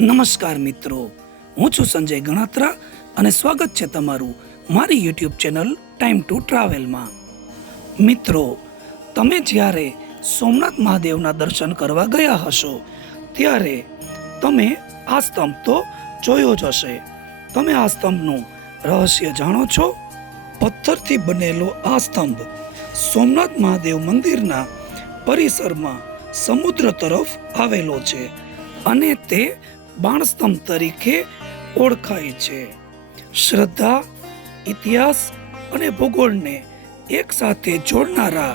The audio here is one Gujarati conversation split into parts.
નમસ્કાર મિત્રો, હું છું સંજય ગણાત્રા અને સ્વાગત છે તમારું મારી યુટ્યુબ ચેનલ ટાઈમ ટુ ટ્રાવેલમાં। મિત્રો, તમે જ્યારે સોમનાથ મહાદેવના દર્શન કરવા ગયા હશો ત્યારે તમે આ સ્તંભ તો જોયો જ હશે। તમે આ સ્તંભનું રહસ્ય જાણો છો? પથ્થરથી બનેલો આ સ્તંભ સોમનાથ મહાદેવ મંદિરના પરિસરમાં સમુદ્ર તરફ આવેલો છે અને તે બાણસ્તંભ તરીકે ઓળખાય છે। શ્રદ્ધા, ઇતિહાસ અને ભૂગોળને એક સાથે જોડનારા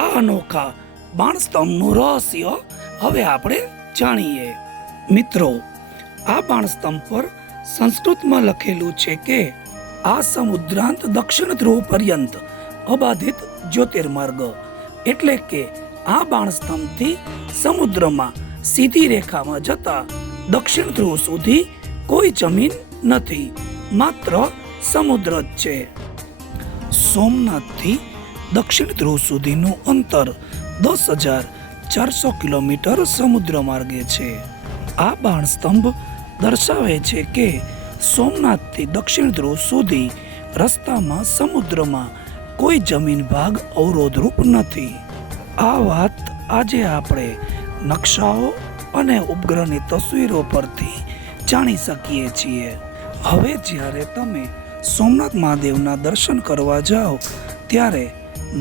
આ અનોખા બાણસ્તંભનું રહસ્ય હવે આપણે જાણીએ। મિત્રો, આ બાણસ્તંભ પર સંસ્કૃતમાં લખેલું છે કે આ સમુદ્રાંત દક્ષિણ ધ્રુવ પર્યંત અબાધિત જ્યોતિર્માર્ગ, એટલે કે આ બાણસ્તંભથી સમુદ્રમાં સીધી રેખામાં જતા દક્ષિણ ધ્રુવ સુધી કોઈ જમીન નથી, માત્ર સમુદ્ર જ છે। સોમનાથથી દક્ષિણ ધ્રુવ સુધીનું અંતર 10,400 કિલોમીટર સમુદ્ર માર્ગે છે। આ બાણસ્તંભ દર્શાવે છે કે સોમનાથથી દક્ષિણ ધ્રુવ સુધી રસ્તામાં સમુદ્રમાં કોઈ જમીન ભાગ અવરોધરૂપ નથી। આ વાત આજે આપણે નકશાઓ અને ઉપગ્રહની તસવીરો પરથી જાણી શકીએ છીએ। હવે જ્યારે તમે સોમનાથ મહાદેવના દર્શન કરવા જાઓ ત્યારે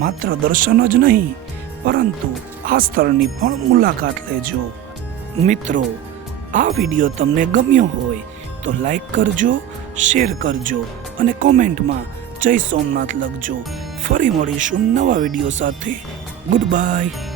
માત્ર દર્શન જ નહીં પરંતુ આ સ્થળની પણ મુલાકાત લેજો। મિત્રો, આ વિડીયો તમને ગમ્યો હોય તો લાઈક કરજો, શેર કરજો અને કોમેન્ટમાં જય સોમનાથ લખજો। ફરી મળીશું નવા વિડીયો સાથે। Good bye.